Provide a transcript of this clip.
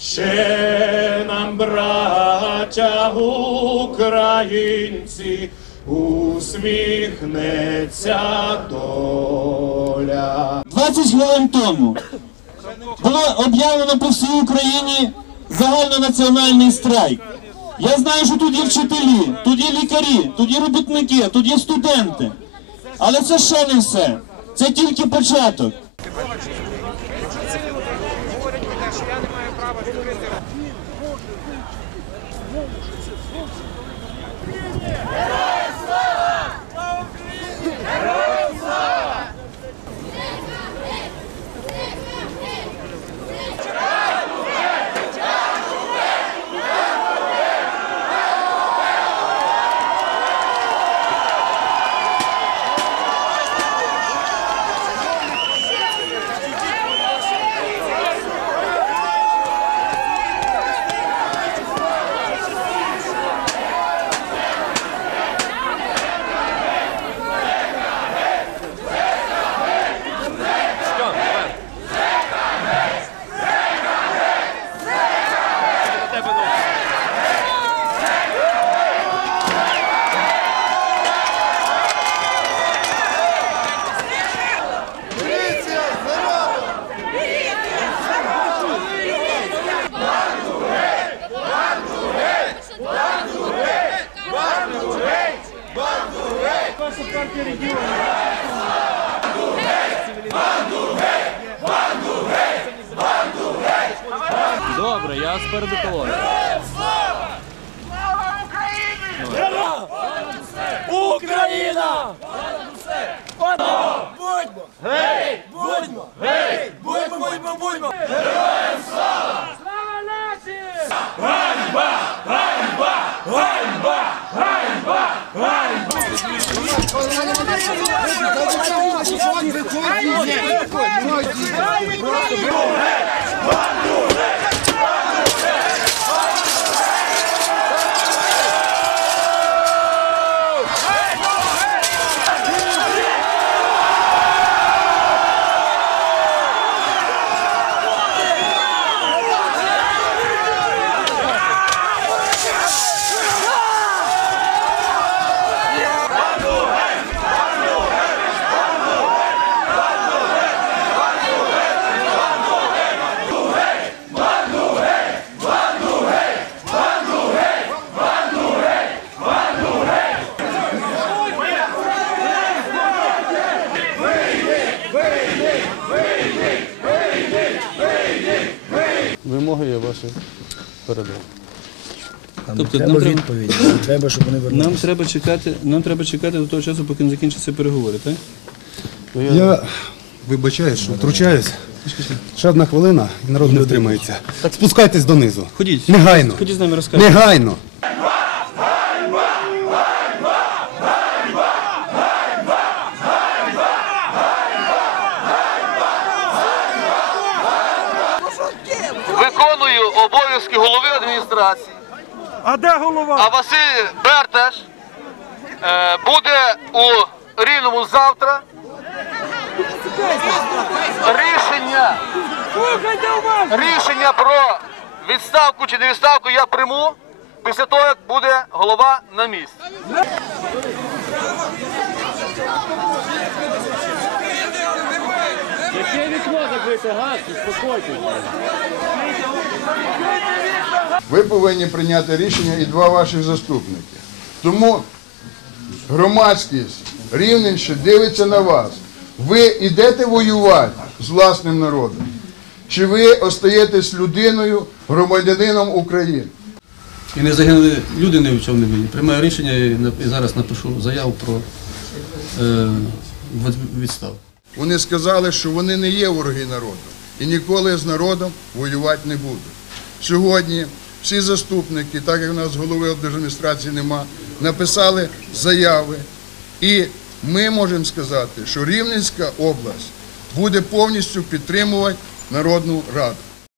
ще нам, браття українці, усміхнеться доля. 20 хвилин тому було об'явлено по всій Україні загальнонаціональний страйк. Я знаю, що тут є вчителі, тут є лікарі, тут є робітники, тут є студенти. Але це ще не все. Це тільки початок. право відкрити. Він може вивчити мову, що це зовсім Добре, я спереду колони. Україна! Будьмо! Гей! Будьмо! Гей! Будьмо, будьмо, будьмо! Героям слава! Слава нації! Ганьба! Ганьба! Ганьба! Ганьба! Ганьба! Вимоги я ваші передав. Тобто нам треба треба- нам Треба, щоб вони вернулися. Нам треба чекати, нам треба чекати до того часу, поки не закінчаться переговори, так? Я вибачаюсь, що втручаюсь. Ще одна хвилина, і народ не втримається. Спускайтесь донизу. Ходіть. Негайно. Ходіть з нами розкажете. Негайно. Адміністрації. А де голова? А Василь Берташ е, буде у Рівному завтра. Рішення, рішення про відставку чи не відставку я прийму після того, як буде голова на місці. Яке вікно закрите, газ, успокойтесь. Ви повинні прийняти рішення і два ваших заступники. Тому громадськість Рівненщини дивиться на вас. Ви йдете воювати з власним народом? Чи ви остаєтесь людиною, громадянином України? І не загинули люди ні в чому не винні. Приймаю рішення і зараз напишу заяву про е, відставку. Вони сказали, що вони не є вороги народу і ніколи з народом воювати не будуть. Сьогодні всі заступники, так як у нас голови облдержадміністрації нема, написали заяви. І ми можемо сказати, що Рівненська область буде повністю підтримувати Народну Раду.